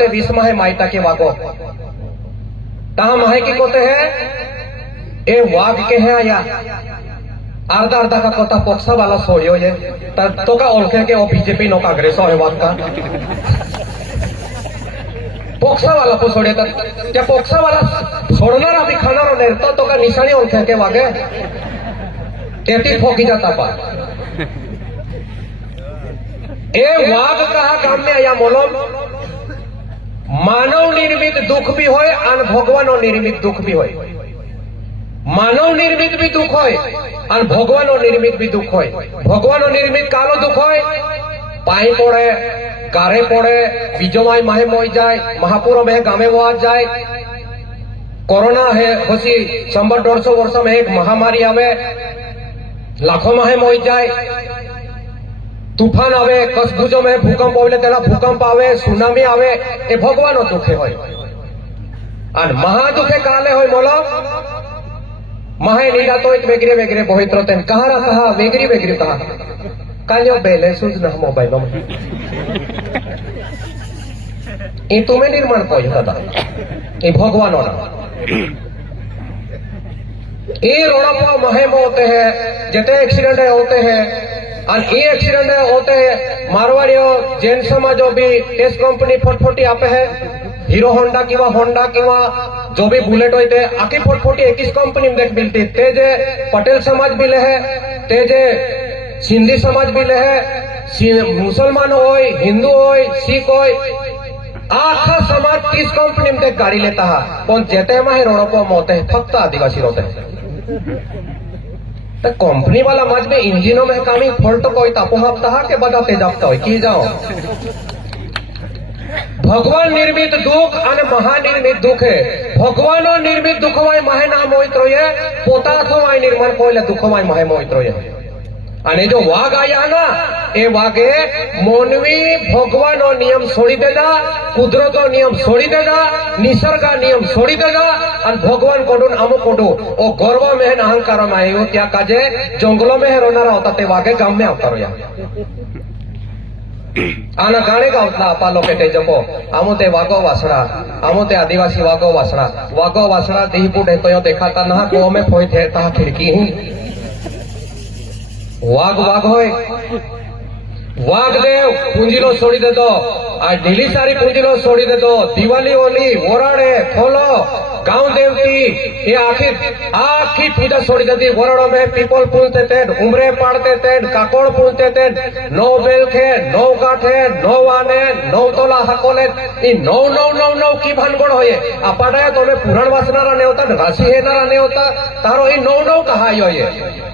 विषम है माइता के वाको तहा माह की कोते है ए वाक के है आया आर्धा आर्धा का कोता पोक्सा वाला सोयो ये तब तो का ओलखे के वो बीजेपी नो का अग्रेसर है वाक का पोक्सा वाला को सोड़े तब क्या पोक्सा वाला सोड़ना रा भी खाना रो नेरता तो का निशानी ओलखे के वागे तेरी फोकी जाता पा ए वाक कहा काम में आया मोलो মানব নির্মিত দুঃখ বি হয় আর ভগবান নির্মিত দুঃখ বি হয় মানব নির্মিত বি দুঃখ হয় আর ভগবান নির্মিত বি দুঃখ হয় ভগবান নির্মিত কালো দুঃখ হয় পাই পড়ে কারে পড়ে বিজমায় মাহে মই যায় মহাপুর মেহ গামে ওয়া যায় করোনা হে হসি সম্বর দর্শ বর্ষ মেহ মহামারী আবে লাখো মাহে মই যায় तूफान आवे कसबुजो में भूकंप आवे तेरा भूकंप आवे सुनामी आवे ये भगवान और दुखे होए अन महादुखे काले होए मोलो महे नीला तो एक बेगरी बेगरी बहुत रोते हैं कहाँ रहा कहाँ बेगरी बेगरी कहाँ कल यो बेले सुज न हम ओबाइलो में ये तुम्हें निर्माण को यह दादा ये भगवान और ये रोड़ा पाव महे होते हैं जेते एक्सीडेंट होते हैं एक्सीडेंट है मारवाड़ी और जैन समाज भी टेस्ट कंपनी फटफटी आप है हीरो होंडा कि होंडा कि जो भी बुलेट होते आखिर फटफटी एक कंपनी में देख मिलती तेजे पटेल समाज भी ले है तेजे सिंधी समाज भी ले है मुसलमान हो हिंदू हो सिख हो, हो आखा समाज किस कंपनी में देख गाड़ी लेता है कौन जेते हैं माहिर होते हैं फक्त आदिवासी होते हैं કંપની વાળા માજ મે કામી ફોલ્ટ કોઈ તપો હપ્તા હા કે હોય કી જાઓ ભગવાન નિર્મિત દુઃખ અને મહા નિર્મિત દુઃખ હે ભગવાનો નિર્મિત દુઃખ હોય મહે નામ હોય ત્રોય પોતા થો હોય નિર્મળ કોઈલે દુઃખ હોય મહે હોય ત્રોય અને જો વાઘ આયા ના એ વાઘે મોનવી ભગવાન નો નિયમ છોડી દેદા કુદરત નો નિયમ છોડી દેદા નિસર્ગ નિયમ છોડી દેદા અને ભગવાન કોટું અમુક કોડો ઓ ગર્વ મેહન અહંકાર માં ત્યાં કાજે જંગલ મેહ રોનારા હતા તે વાઘે ગામ મે આવતા રહ્યા આના ગાણે ગાવતા આપા લોકે તે જમો આમો તે વાઘો વાસણા આમો તે આદિવાસી વાઘો વાસણા વાઘો વાસણા દેહી પુડે દેખાતા ના કો અમે ફોઈ થે તા ખિડકી વાઘ વાઘ હોય વાઘ દેવ પૂંજી છોડી દેતો આ ઢીલી સારી પૂંજી નો છોડી દેતો દિવાલી ઓલી વોરાડે ખોલો ગાઉ દેવતી એ આખી આખી પૂજા છોડી દેતી વોરાડો મેં પીપલ પૂનતે તેડ ઉમરે પાડતે તેડ કાકોળ પૂનતે તેડ નવ બેલખે નવ કાઠે નવ આને નવ તોલા હકોલે એ નવ નવ નવ નવ કી ભાનગોળ હોય આ પાડાયા તમે પુરાણ વાસનારા ને હોતા રાશી હેનારા ને હોતા તારો એ નવ નવ કહાયો હોય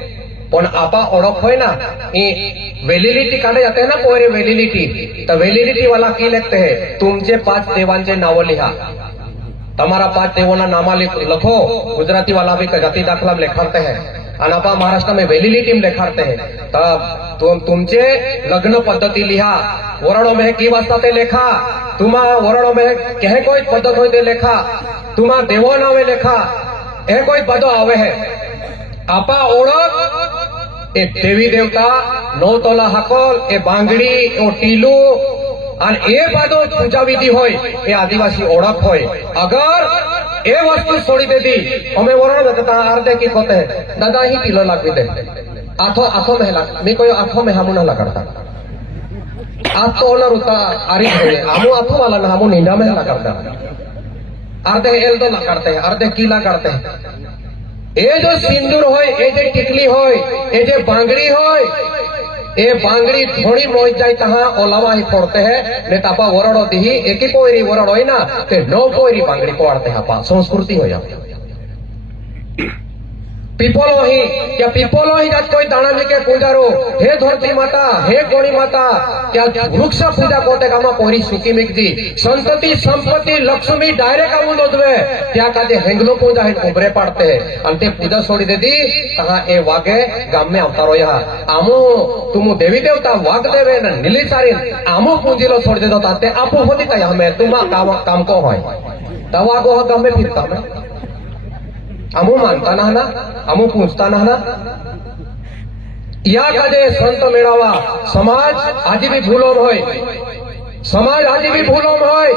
અન આપા ઓળખ હોય ના એ વેલિલિટી કા દેતા ને pore વેલિલિટી તો વેલિલિટી વાલા કે લખતે હે તુંજે પાછ દેવાને નામ લખા તમાર પાછ દેવોના નામા લખો ગુજરાતી વાલા ભી કાગાતી દાખલા લખતા હે આ ລະ પા મહારાષ્ટ્ર મે વેલિલિટી લખતા હે તબ તું તમને લગ્ન પદ્ધતિ લખા ઓરળો મે કી વાસાતે લખા તુમા ઓરળો મે કે કોઈ પદ હોય તે લખા તુમા દેવોનામે લખા એ કોઈ પદો આવે હે આપા ઓળખ এ দেবী দেবতা নৌতলা হাকল এ বাংড়ি ও টিলু আর এ বাদ পূজা বিধি হয় এ আদিবাসী ওড়াক হয় আগর এ বস্তু সরিতে দি আমি বলো না আর দেখি কতে দাদা হি টিলো লাগবে দে আথ আথ মেহলা মি কই আথ মেহামুন হলা করতা আথ তো ওলা রুতা আরি হয়ে আমু আথ বালা না আমু নিন্দা মেহলা করতা আর দে এল তো না করতে আর দে কি না করতে এ যে সিন্দুর হয় এ যে টিকলি হয় এ যে বাংড়ি হয় এ বাংড়ি ধরি মই যাই তাহা অলামাহি পড়তে হে নে তাপা বরড় দিহি একই পয়রি বরড় হয় না তে নো পয়রি বাংড়ি পড়তে হা পা সংস্কৃতি হয়ে যাবে પીપોલોહિ કે પીપોલોહિ રાજ કોઈ દાણા કે પૂજારો હે ધરતી માતા હે ગોણી માતા કે વૃક્ષ પૂજા કોતે કામા પહોંચી સુકી મિગતી સંતતિ સંપત્તિ લક્ષ્મી ડાયરેક્ટ આવું દોદવે ત્યાં કાતે હેંગલો પૂજા હે ઉભરે પાડતે અને તે પૂજા છોડી દેદી તહા એ વાગે ગામમે આવતા રોયા આમો તુમ દેવી દેવતા વાગ દેવે ને નીલી સારી આમો પૂજીલો છોડી દેતો તાતે આપો હોતી કાય હમે તુમા કામ કામ કો હોય તવા કો હો ગામમે ફિરતા મે अमो मानता ना ना अमो पूछता ना ना या कदे संत मेरावा समाज आज भी भूलो होय समाज आज भी भूलो होय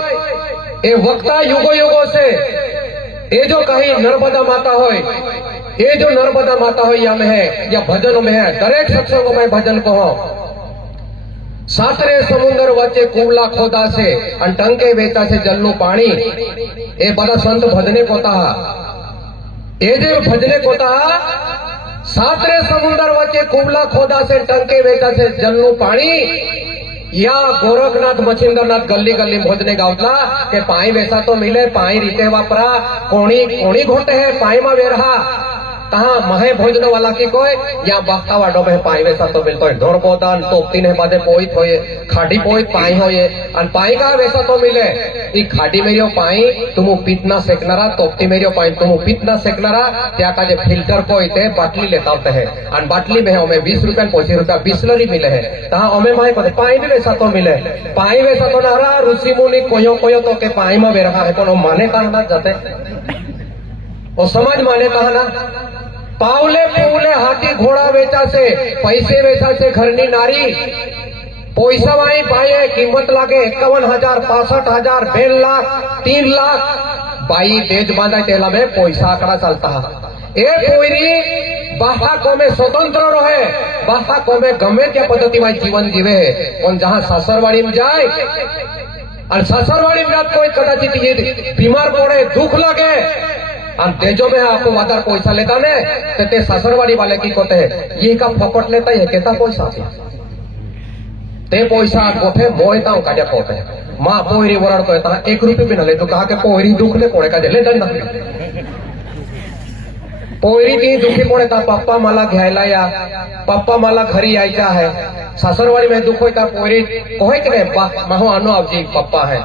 ए वक्ता युगो युगो से ए जो कहीं नर्मदा माता होय ये जो नर्मदा माता हो या में है या भजन में है दरेक सत्संग में भजन कहो सातरे समुद्र वच्चे कुबला खोदा से अंटंके बेचा से जल्लू पानी ए बड़ा संत भजने कोता एजेर भजने कोता सातरे समुद्र वे कुबला खोदा से टंके बेटा से जन्नू पानी या गोरखनाथ मच्छिंद्रनाथ गली गली भोजने गावला के पाई वैसा तो मिले पाई रीते वापरा कोणी कोणी घोटे है पाई मा वे रहा। कहा महे भोजन वाला की कोई या बस्तावा डोबे पाई वैसा तो मिलते तो है ढोर पोतान तो तीन है मदे पोई थो ये पोई पाई हो अन पाई का वैसा तो मिले ये खाड़ी मेरी पाई तुम पीतना सेकनरा तो मेरी पाई तुम पीतना सेकनरा त्या का जो फिल्टर कोई थे बाटली लेता होते है अन बाटली में हमें बीस रुपये पच्चीस रुपया बिस्लरी मिले है कहा हमें माए पते पाई भी वैसा तो मिले पाई वैसा तो ना रहा ऋषि कोयो कोयो तो के पाई में बेरहा है तो माने कहा जाते और समझ माने कहा ना पावले पूले हाथी घोड़ा बेचा से पैसे बेचा से घरनी नारी पैसा वाई पाए कीमत लागे इक्यावन हजार पासठ हजार डेढ़ लाख तीन लाख बाई बेच बांधा टेला में पैसा आंकड़ा चलता एक कोयरी बाहा को में स्वतंत्र रहे बाहा को में गमे क्या पद्धति में जीवन जीवे है और जहां ससरवाड़ी में जाए और ससरवाड़ी में जाए कोई कदाचित बीमार पड़े दुख लगे तेजो में आपको मादर पैसा लेता ने तो ते, ते ससुरबाड़ी वाले की कोते है ये का फोकट लेता है केता पैसा थे ते पैसा कोते मोयता का जे कोते मां पोहरी वरण तो ता 1 रुपया भी न ले तो कहा के पोहरी दुख ने कोड़े का जे ले ना पोहरी की दुखी कोड़े ता पप्पा माला घायला या पापा माला खरी आईचा है ससुरबाड़ी में दुख होता पोहरी कोहे के पापा महो आनो जी पप्पा है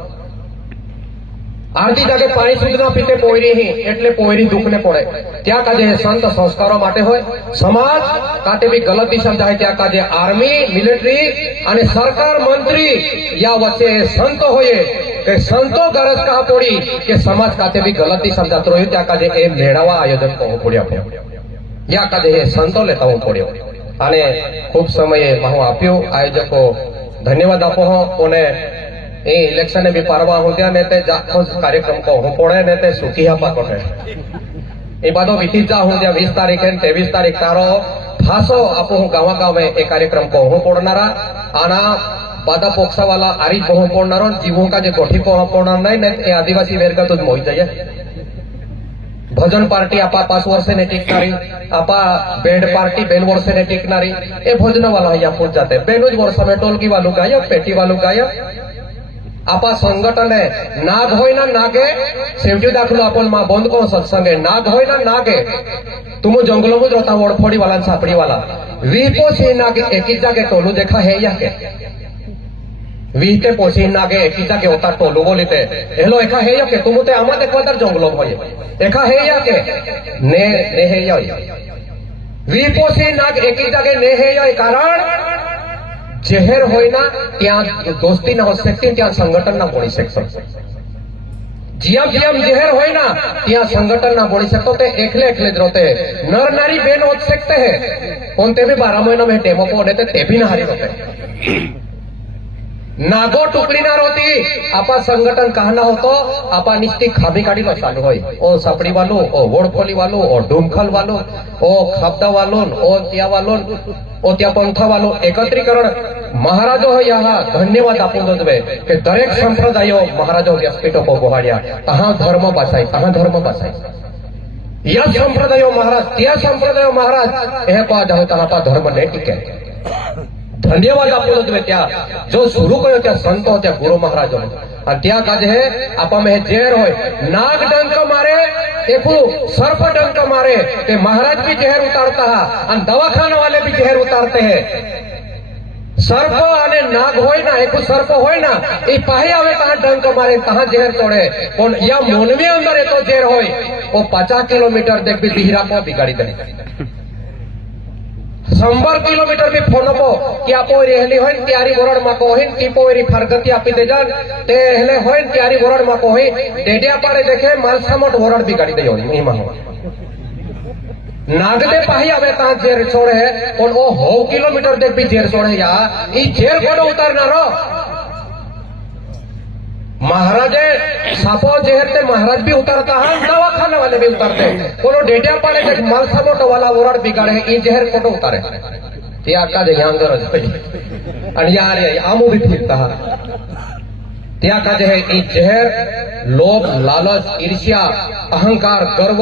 આરતી જાગે પાણી સુધના પીતે પોઈરી હી એટલે પોઈરી દુખને પડે ત્યાં કાજે સંત સંસ્કારો માટે હોય સમાજ કાટે બી ગલત દિશા જાય કાજે આર્મી મિલિટરી અને સરકાર મંત્રી યા વચ્ચે સંતો હોય કે સંતો ગરજ કા પડી કે સમાજ કાતે બી ગલત દિશા જાતો રહ્યો ત્યાં કાજે એ મેળાવા આયોજન કહો પડ્યો યા કાજે એ સંતો લેતા હું પડ્યો અને ખૂબ સમયે આપ્યો આયોજકો ધન્યવાદ આપો અને ए इलेक्शन भी परवा हो गया नेते जाखोस कार्यक्रम को हो पड़े नेते सुखिया हाँ पकोटे ए बादो बीती जा हो गया 20 तारीख एन 23 तारीख तारो फासो आपो गांव गांव में ए कार्यक्रम को हो पड़नारा आना बादा पोक्सा वाला आरी बहु पड़नारो जीवों का जे जी कोठी को हो पड़ना नहीं ने आदिवासी वेर तो मोई जाए भजन पार्टी आपा पास वर्ष ने टिकनारी आपा बेड पार्टी बेन वर्ष ने टिकनारी ए भजन वाला यहां पहुंच जाते बेनुज वर्ष में टोलकी वालों गायो पेटी वालों गायो आपा संघटन है नाग हो ना नागे शिवजी दाखिल अपन माँ बंद को सत्संग है नाग हो ना नागे तुम जंगलों में रहता वोड़ फोड़ी वाला सापड़ी वाला विपो से नाग एक ही जगह टोलू देखा है या के विहते पोसी नागे एक ही जगह होता टोलू बोली थे हेलो एका है या के तुम ते आमा देखो इधर जंगलों नाग एक ही जगह જહેર હોયના ત્યાં દોસ્તી ના હશે ત્યાં સંગઠન ના બોલી શકશો જ્યાં જ્યાં જહેર હોય ના ત્યાં સંગઠન ના બોલી શકતો તે એકલે એકલે જ રોતે નર નારી બેન ઓત શકતે હે પણ તે બી બારા મહિના મેં ટેમો પડે તે બી ના હારી રોતે નાગો ટુકડીનાર હતી આપા સંગઠન કહના હતો આપા નિષ્ટિ ખાબી કાઢી હોય ઓ સાપડી વાલો ઓ વોડફોલી વાલો ઓ ડુમખલ વાલો ઓ ખાબડા વાલો ઓ ત્યા ઓ ત્યા પંથા એકત્રીકરણ મહારાજો યહા ધન્યવાદ આપું દદવે કે દરેક સંપ્રદાયો મહારાજો વ્યસ્પિટો કો તહા ધર્મ પાસાય તહા ધર્મ પાસાય યા સંપ્રદાયો મહારાજ ત્યા સંપ્રદાયો મહારાજ એ પા ધર્મ ને धन्यवाद आप जो शुरू कर सत गुरु महाराज त्याज है आप जेर हो नाग डंक मारे सर्फ डंक मारे ते महाराज भी जहर उतारता है दवाखाना वाले भी जहर उतारते है सर्प आने नाग हो ना, ना एक सर्फ हो ना ये पाहे आवे कहा डंक मारे कहा जहर तोड़े और या मोनवी अंदर एक तो जहर हो पचास किलोमीटर देख भी दिहरा को बिगाड़ी देने સંભર કિલોમીટર ભી ફોનો કો કે આપો રહેલી હોય ત્યારી વરણ માં કો હે કે પોરી ફરગતિ આપી દે જાન તે હેલે હોય ત્યારી વરણ માં કો હે ડેડ્યા પાડે દેખે માલ સામટ વરણ ભી કાઢી દે હોય મે માનો નાગતે પાહી આવે તા ઝેર છોડે ઓ હો કિલોમીટર દે ભી ઝેર છોડે યા ઈ ઝેર કોડો ઉતારનારો महाराज सापो जहर ते महाराज भी उतरता है दवा दवाखाने वाले भी उतरते हैं कोनो डेटा पाने तक माल सबो टवाला ओराड बिगाड़े है ई जहर कोटो उतारे ते आका दे यांगर अजपे अन यार ये आमो भी फिरता है त्या का जहर ई जहर लोभ लालच ईर्ष्या अहंकार गर्व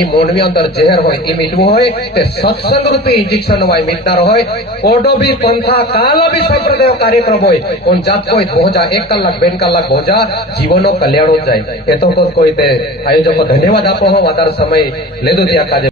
ई मोणवी अंदर जहर होय ई मिटवो होय ते सत्संग रूपी इंजेक्शन वाय मिटनार होय कोडो भी पंथा काल भी संप्रदाय कार्यक्रम होय कोन जात को भोजा एक कलाक बेन कलाक भोजा जीवनो कल्याण हो जाय ए तो कोई ते आयोजक को धन्यवाद आपो हो वदार समय लेदो त्या का